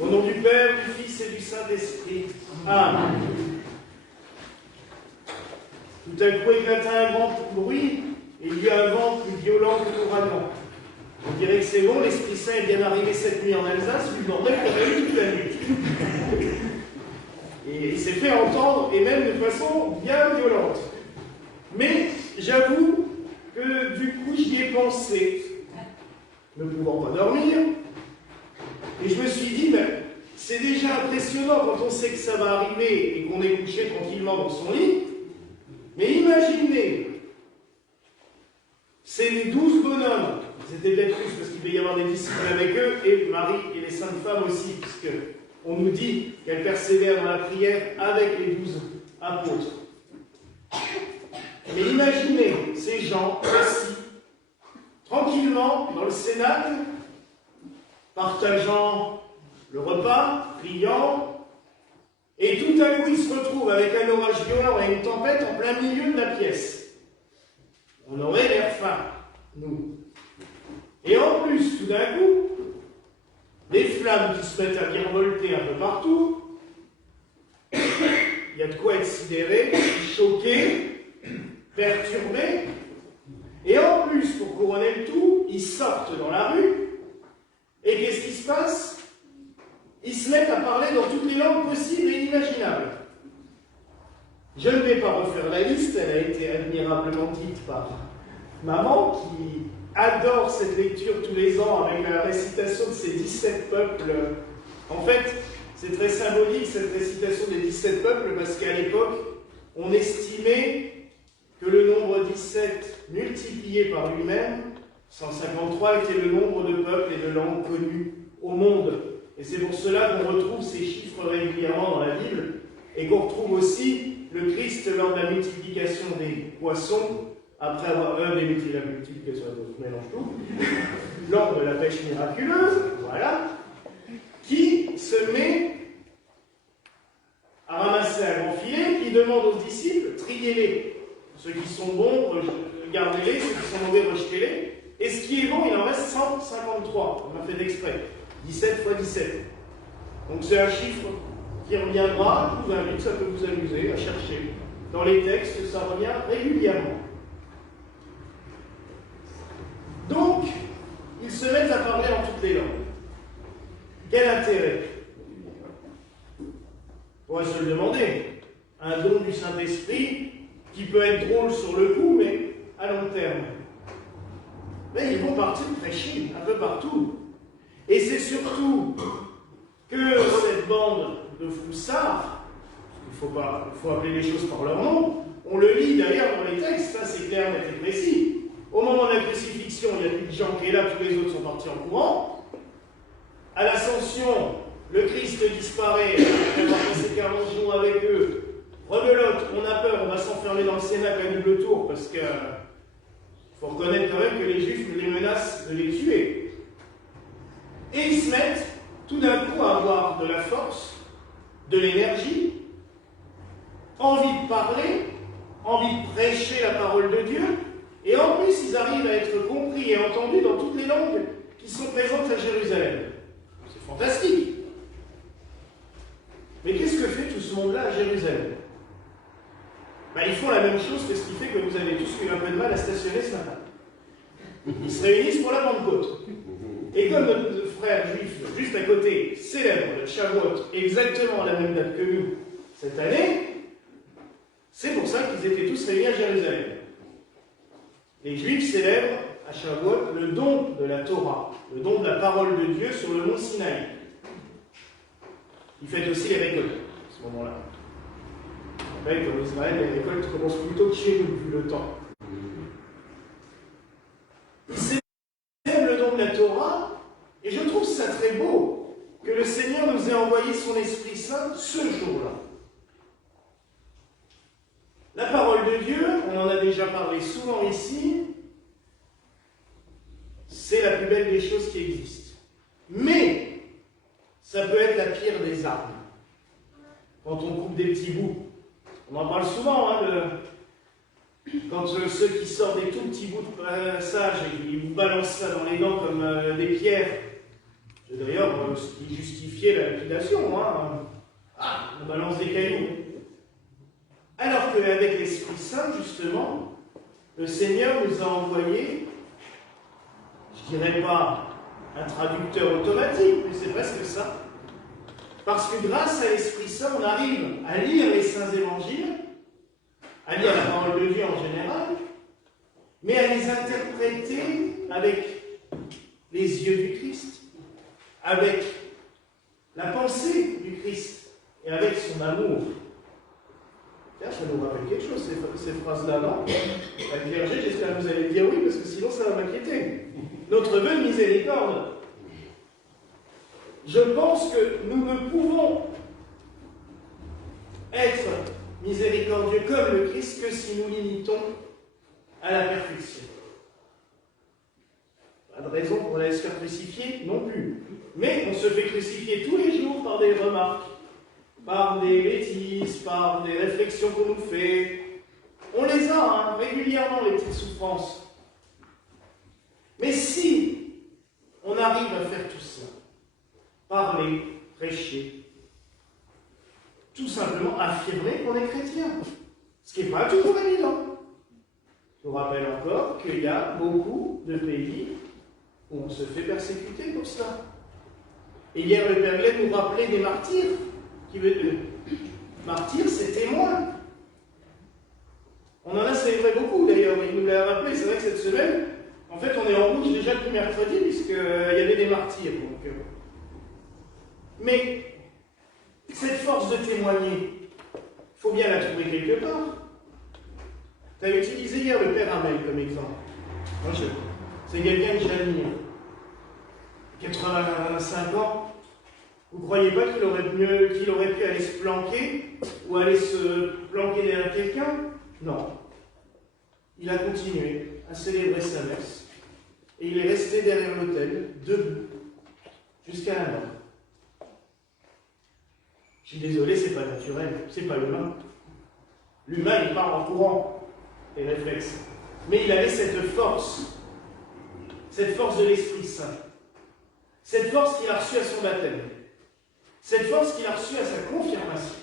Au nom du Père, du Fils et du Saint-Esprit. Amen. Tout à coup éclata un grand bruit, et il y eut un vent plus violent que l'ouragan. On dirait que c'est bon, l'Esprit Saint est bien arrivé cette nuit en Alsace, vu le bordel qu'on a eu toute la nuit. Et il s'est fait entendre, et même de façon bien violente. Mais j'avoue que du coup j'y ai pensé, ne pouvant pas dormir, et je me suis dit, ben, c'est déjà impressionnant quand on sait que ça va arriver et qu'on est couché tranquillement dans son lit, mais imaginez, c'est les 12 bonhommes, c'était peut-être plus parce qu'il devait y avoir des disciples avec eux, et Marie et les saintes femmes aussi, puisque on nous dit qu'elles persévèrent dans la prière avec les 12 apôtres. Mais imaginez ces gens assis, tranquillement, dans le cénacle, partageant le repas, priant, et tout à coup ils se retrouvent avec un orage violent et une tempête en plein milieu de la pièce. On aurait l'air faim, nous. Et en plus, tout d'un coup, des flammes qui se mettent à virevolter un peu partout. Il y a de quoi être sidéré, choqué, perturbé. Et en plus, pour couronner le tout, ils sortent dans la rue. Et qu'est-ce qui se passe? Ils se mettent à parler dans toutes les langues possibles et inimaginables. Je ne vais pas refaire la liste, elle a été admirablement dite par maman, qui adore cette lecture tous les ans avec la récitation de ces 17 peuples. En fait, c'est très symbolique cette récitation des 17 peuples, parce qu'à l'époque, on estimait que le nombre 17 multiplié par lui-même, 153, était le nombre de peuples et de langues connus au monde. Et c'est pour cela qu'on retrouve ces chiffres régulièrement dans la Bible, et qu'on retrouve aussi le Christ lors de la multiplication des poissons, après avoir la multiplication, je mélange tout, lors de la pêche miraculeuse, voilà, qui se met à ramasser un grand filet, qui demande aux disciples, triez-les. Ceux qui sont bons, gardez-les, ceux qui sont mauvais, rejetez-les. Et ce qui est bon, il en reste 153. On a fait d'exprès. 17 fois 17. Donc c'est un chiffre qui reviendra, je vous invite, ça peut vous amuser à chercher. Dans les textes, ça revient régulièrement. Donc, ils se mettent à parler en toutes les langues. Quel intérêt? On pourrait se le demander. Un don du Saint-Esprit qui peut être drôle sur le coup, mais à long terme. Mais ils vont partir prêcher un peu partout. Et c'est surtout que cette bande de foussards, il faut appeler les choses par leur nom, on le lit d'ailleurs dans les textes, ça c'est clair, net et précis. Au moment de la crucifixion, il n'y a plus de Jean qui est là, tous les autres sont partis en courant. À l'ascension, le Christ disparaît, on va passer 40 jours avec eux. Rebelote, on a peur, on va s'enfermer dans le Cénacle à double tour, parce que faut reconnaître quand même que les Juifs les menacent de les tuer. Et ils se mettent tout d'un coup à avoir de la force, de l'énergie, envie de parler, envie de prêcher la parole de Dieu, et en plus ils arrivent à être compris et entendus dans toutes les langues qui sont présentes à Jérusalem. C'est fantastique. Mais qu'est-ce que fait tout ce monde-là à Jérusalem? Ils font la même chose que ce qui fait que vous avez tous eu un peu de mal à stationner ce matin. Ils se réunissent pour la Pentecôte. Et comme notre frère juif, juste à côté, célèbre le Shavuot exactement à la même date que nous cette année, c'est pour ça qu'ils étaient tous réunis à Jérusalem. Les Juifs célèbrent à Shavuot le don de la Torah, le don de la parole de Dieu sur le mont Sinaï. Ils fêtent aussi les récoltes à ce moment-là. En fait, en Israël, les récoltes commencent plutôt que chez nous, vu le temps. Ils célèbrent le don de la Torah, et je trouve ça très beau que le Seigneur nous ait envoyé son Esprit Saint ce jour-là. La parole de Dieu, on en a déjà parlé souvent ici, c'est la plus belle des choses qui existent. Mais, ça peut être la pire des armes. Quand on coupe des petits bouts. On en parle souvent, quand ceux qui sortent des tout petits bouts de passage et ils vous balancent ça dans les dents comme des pierres, C'est d'ailleurs ce qui justifiait la lapidation, hein. Ah, on balance des cailloux. Alors qu'avec l'Esprit Saint, justement, le Seigneur nous a envoyé, je dirais pas un traducteur automatique, mais c'est presque ça. Parce que grâce à l'Esprit Saint, on arrive à lire les Saints Évangiles, à lire la parole de Dieu en général, mais à les interpréter avec les yeux du Christ, avec la pensée du Christ et avec son amour. Tiens, ça nous rappelle quelque chose, ces phrases-là, non? La clergé, j'espère que vous allez dire oui, parce que sinon ça va m'inquiéter. Notre vœu de miséricorde. Je pense que nous ne pouvons être miséricordieux comme le Christ que si nous l'imitons à la perfection. Pas de raison pour aller se faire crucifier non plus. Mais on se fait crucifier tous les jours par des remarques, par des bêtises, par des réflexions qu'on nous fait. On les a hein, régulièrement, les petites souffrances. Mais si on arrive à faire tout ça, parler, prêcher, tout simplement affirmer qu'on est chrétien, ce qui n'est pas toujours évident. Je vous rappelle encore qu'il y a beaucoup de pays où on se fait persécuter pour cela. Et hier, le Père Glenn nous rappelait des martyrs. Martyrs, c'est témoins. On en a célébré beaucoup d'ailleurs, il nous l'a rappelé. C'est vrai que cette semaine, en fait, on est en rouge déjà depuis mercredi, puisqu'il y avait des martyrs. Donc, mais cette force de témoigner, il faut bien la trouver quelque part. Tu as utilisé hier le Père Hamel comme exemple. Moi, c'est quelqu'un que j'admire. 85 ans, vous ne croyez pas qu'il aurait pu aller se planquer ou aller se planquer derrière quelqu'un? Non. Il a continué à célébrer sa messe et il est resté derrière l'autel, debout, jusqu'à la mort. Je suis désolé, c'est pas naturel, c'est pas humain. L'humain, il part en courant, les réflexes. Mais il avait cette force de l'Esprit Saint. Cette force qu'il a reçue à son baptême. Cette force qu'il a reçue à sa confirmation.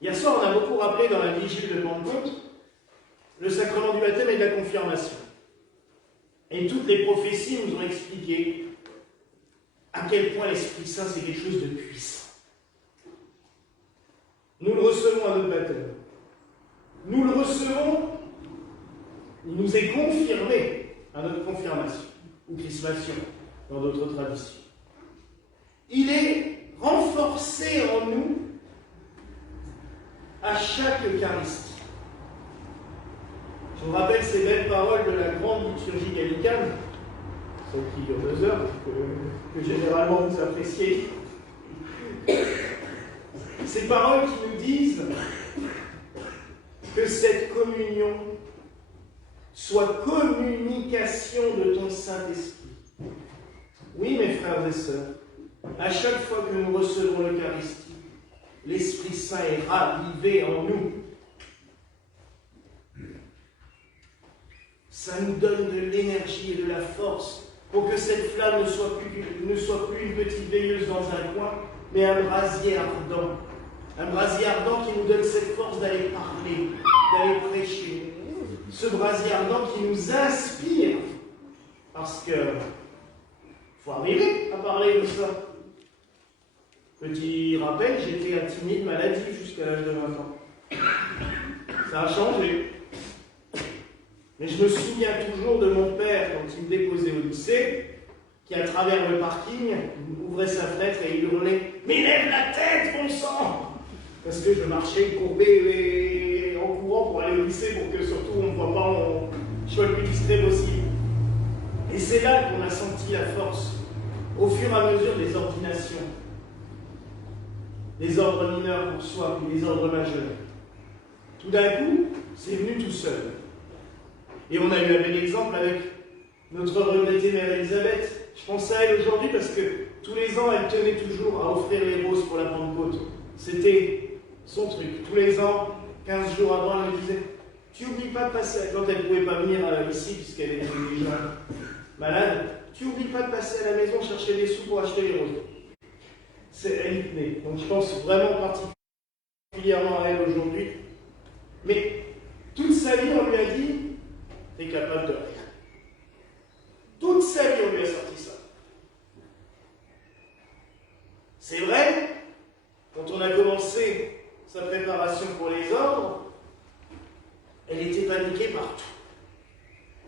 Hier soir, on a beaucoup rappelé dans la vigile de Pentecôte le sacrement du baptême et de la confirmation. Et toutes les prophéties nous ont expliqué à quel point l'Esprit Saint, c'est quelque chose de puissant. Nous le recevons à notre baptême. Nous le recevons, il nous est confirmé à notre confirmation, ou chrismation, dans d'autres traditions. Il est renforcé en nous à chaque Eucharistie. Je vous rappelle ces belles paroles de la grande liturgie gallicane, celle qui dure 2 heures, que généralement vous appréciez. Ces paroles qui nous disent que cette communion soit communication de ton Saint-Esprit. Oui, mes frères et sœurs, à chaque fois que nous recevons l'Eucharistie, l'Esprit Saint est ravivé en nous. Ça nous donne de l'énergie et de la force pour que cette flamme ne soit plus une petite veilleuse dans un coin, mais un brasier ardent. Un brasier ardent qui nous donne cette force d'aller parler, d'aller prêcher. Ce brasier ardent qui nous inspire. Parce que faut arriver à parler de ça. Petit rappel, j'étais un timide maladif jusqu'à l'âge de 20 ans. Ça a changé. Mais je me souviens toujours de mon père, quand il me déposait au lycée, qui à travers le parking ouvrait sa fenêtre et il hurlait « Mais lève la tête, bon sang !» Parce que je marchais courbé et en courant pour aller au lycée pour que surtout on ne voit pas, je sois le plus distrait possible. Et c'est là qu'on a senti la force, au fur et à mesure des ordinations, des ordres mineurs pour soi, puis des ordres majeurs. Tout d'un coup, c'est venu tout seul. Et on a eu un bel exemple avec notre regrettée mère Elisabeth. Je pense à elle aujourd'hui parce que tous les ans, elle tenait toujours à offrir les roses pour la Pentecôte. C'était son truc. Tous les ans, 15 jours avant, elle me disait « Tu n'oublies pas de passer » quand elle ne pouvait pas venir ici, puisqu'elle était déjà malade. tu n'oublies pas de passer à la maison chercher des sous pour acheter les roses. Elle y tenait. Donc je pense vraiment particulièrement à elle aujourd'hui. Mais toute sa vie, on lui a dit, t'es capable de rien. Toute sa vie, on lui a sorti ça. C'est vrai, quand on a commencé sa préparation pour les ordres, elle était paniquée partout.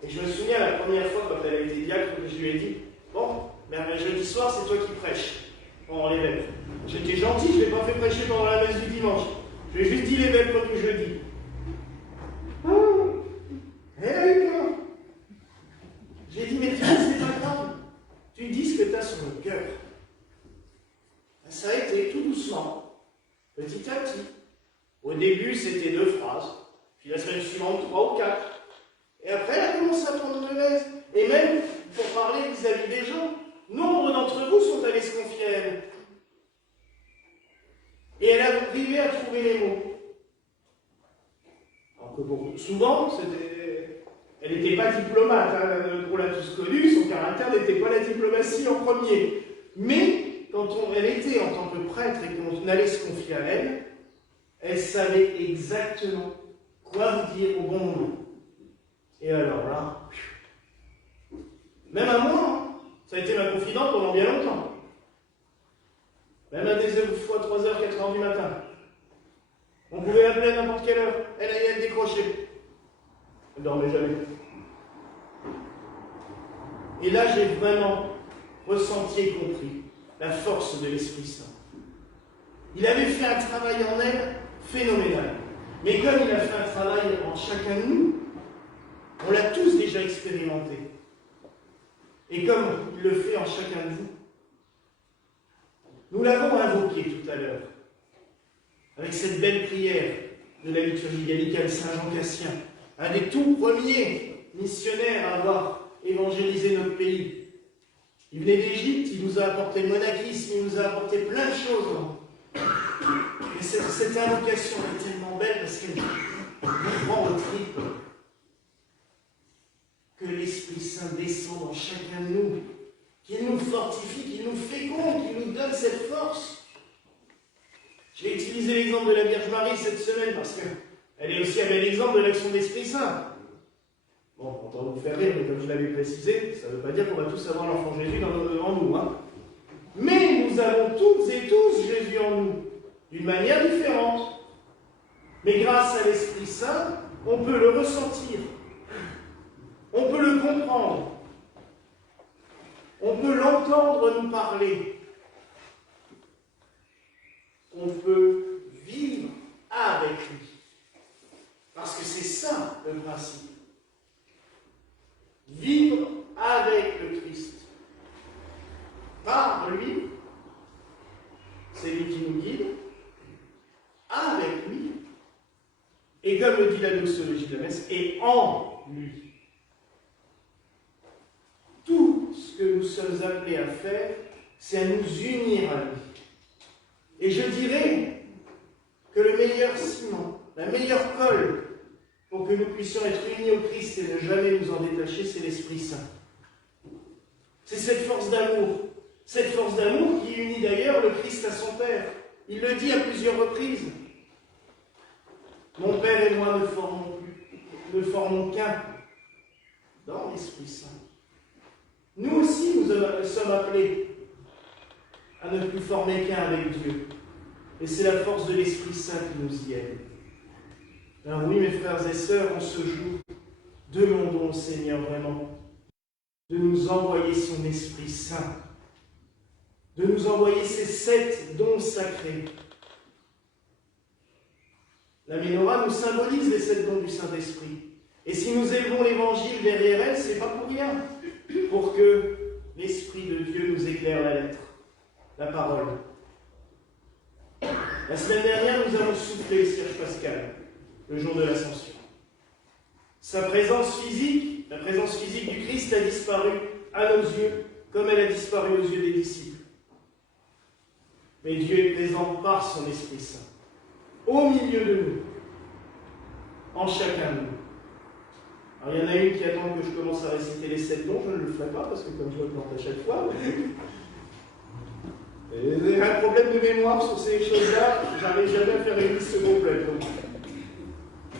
Et je me souviens la première fois quand elle a été diacre, que je lui ai dit, bon, mais jeudi soir, c'est toi qui prêches pendant les vêpres. J'étais gentil, je ne l'ai pas fait prêcher pendant la messe du dimanche. Je lui ai juste dit les vêpres du jeudi. Elle a eu peur. J'ai dit, mais tu dis, c'est pas grave. Tu dis ce que tu as sur le cœur. Ça a été tout doucement, petit à petit. Au début, c'était 2 phrases. Puis la semaine suivante, 3 ou 4. Et après, elle a commencé à prendre de l'aise. Et même, pour parler vis-à-vis des gens, nombre d'entre vous sont allés se confier à elle. Et elle a arrivé à trouver les mots. Alors que bon, souvent, elle n'était pas diplomate, hein, on l'a tous connu, son caractère n'était pas la diplomatie en premier. Mais, quand elle était en tant que prêtre et qu'on allait se confier à elle, elle savait exactement quoi vous dire au bon moment. Et alors là, même à moi, hein, ça a été ma confidente pendant bien longtemps. Même à des fois 3h, 4h du matin. On pouvait l'appeler à n'importe quelle heure. Elle allait être décrochée. Elle ne dormait jamais. Et là, j'ai vraiment ressenti et compris la force de l'Esprit Saint. Il avait fait un travail en elle phénoménal. Mais comme il a fait un travail en chacun de nous, on l'a tous déjà expérimenté. Et comme il le fait en chacun de vous, nous l'avons invoqué tout à l'heure, avec cette belle prière de la liturgie gallicale Saint Jean Cassien, un des tout premiers missionnaires à avoir évangélisé notre pays. Il venait d'Égypte, il nous a apporté le monachisme, il nous a apporté plein de choses. Et cette invocation est tellement belle parce qu'elle nous prend au tripes. Que l'Esprit Saint descende en chacun de nous, qu'il nous fortifie, qu'il nous féconde, qu'il nous donne cette force. J'ai utilisé l'exemple de la Vierge Marie cette semaine parce qu'elle est aussi un bel exemple de l'action de l'Esprit Saint. Bon, on va vous faire rire, mais comme je l'avais précisé, ça ne veut pas dire qu'on va tous avoir l'enfant Jésus devant nous. Hein. Mais nous avons toutes et tous Jésus en nous, d'une manière différente. Mais grâce à l'Esprit Saint, on peut le ressentir. On peut le comprendre. On peut l'entendre nous parler. On peut vivre avec lui. Parce que c'est ça le principe. Vivre avec le Christ. Par lui, c'est lui qui nous guide. Avec lui. Et comme le dit la doxologie de la messe, et en lui. Tout ce que nous sommes appelés à faire, c'est à nous unir à lui. Et je dirais que le meilleur ciment, la meilleure colle pour que nous puissions être unis au Christ et ne jamais nous en détacher, c'est l'Esprit Saint. C'est cette force d'amour qui unit d'ailleurs le Christ à son Père. Il le dit à plusieurs reprises. Mon Père et moi ne formons qu'un dans l'Esprit Saint. Nous aussi, nous sommes appelés à ne plus former qu'un avec Dieu. Et c'est la force de l'Esprit Saint qui nous y aide. Alors oui, mes frères et sœurs, en ce jour, demandons au Seigneur vraiment de nous envoyer son Esprit Saint, de nous envoyer ces 7 dons sacrés. La Ménorah nous symbolise les 7 dons du Saint-Esprit. Et si nous élevons l'Évangile derrière elle, ce n'est pas pour rien. Pour que l'Esprit de Dieu nous éclaire la lettre, la parole. La semaine dernière, nous avons soufflé le cierge pascal, le jour de l'Ascension. Sa présence physique, la présence physique du Christ a disparu à nos yeux, comme elle a disparu aux yeux des disciples. Mais Dieu est présent par son Esprit Saint, au milieu de nous, en chacun de nous. Alors il y en a une qui attend que je commence à réciter les 7 dons, je ne le ferai pas parce que comme je le plante à chaque fois. J'ai un problème de mémoire sur ces choses-là, j'arrive jamais à faire une liste complète. Donc.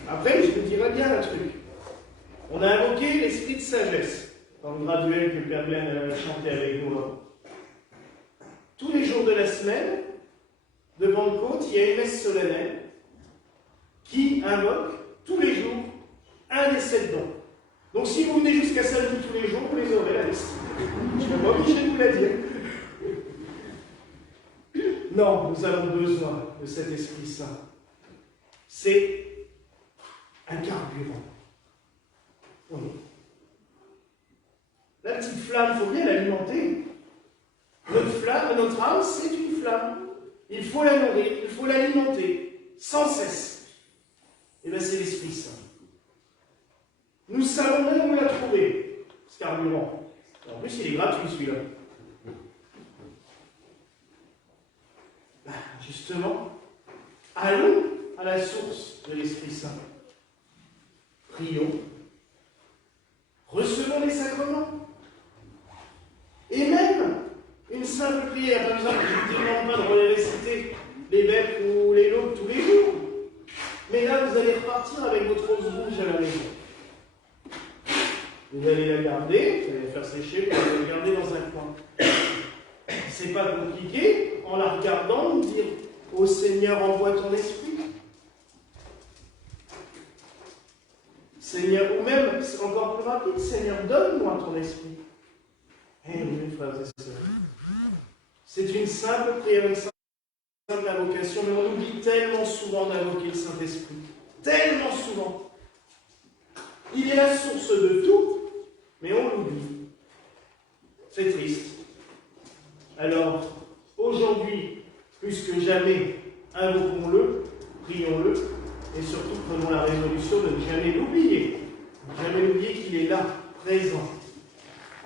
Après, je vous dirai bien un truc. On a invoqué l'esprit de sagesse dans le graduel que Père Glenn a chanté avec nous. Tous les jours de la semaine de Pentecôte, il y a une messe solennelle qui invoque tous les jours un des 7 dons. Donc si vous venez jusqu'à samedi tous les jours, vous les aurez la liste. Je ne suis pas obligé de vous la dire. Non, nous avons besoin de cet Esprit Saint. C'est un carburant. Oui. La petite flamme, il faut bien l'alimenter. Notre flamme, notre âme, c'est une flamme. Il faut la nourrir, il faut l'alimenter, sans cesse. Et bien c'est l'Esprit Saint. Nous savons même où la trouver, ce carburant. En plus, il est gratuit celui-là. Ben, justement, allons à la source de l'Esprit Saint. Prions. Recevons les sacrements. Et même une simple prière, par exemple, je ne vous demande pas de réciter les vêpres ou les laudes tous les jours. Mais là, vous allez repartir avec votre rose rouge à la maison. Vous allez la garder, vous allez la faire sécher, vous allez la garder dans un coin. C'est pas compliqué, en la regardant, nous dire « Ô Seigneur, envoie ton esprit ». Seigneur, ou même, c'est encore plus rapide, Seigneur, donne-moi ton esprit. Eh oui, frères et sœurs, c'est une simple prière, une simple invocation, mais on oublie tellement souvent d'invoquer le Saint-Esprit. Tellement souvent. Il est la source de tout, mais on l'oublie. C'est triste. Alors, aujourd'hui, plus que jamais, invoquons-le, prions-le, et surtout prenons la résolution de ne jamais l'oublier. Ne jamais oublier qu'il est là, présent,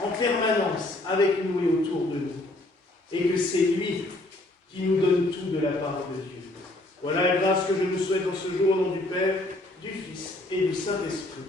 en permanence, avec nous et autour de nous. Et que c'est lui qui nous donne tout de la part de Dieu. Voilà la grâce que je nous souhaite en ce jour au nom du Père, du Fils et du Saint-Esprit.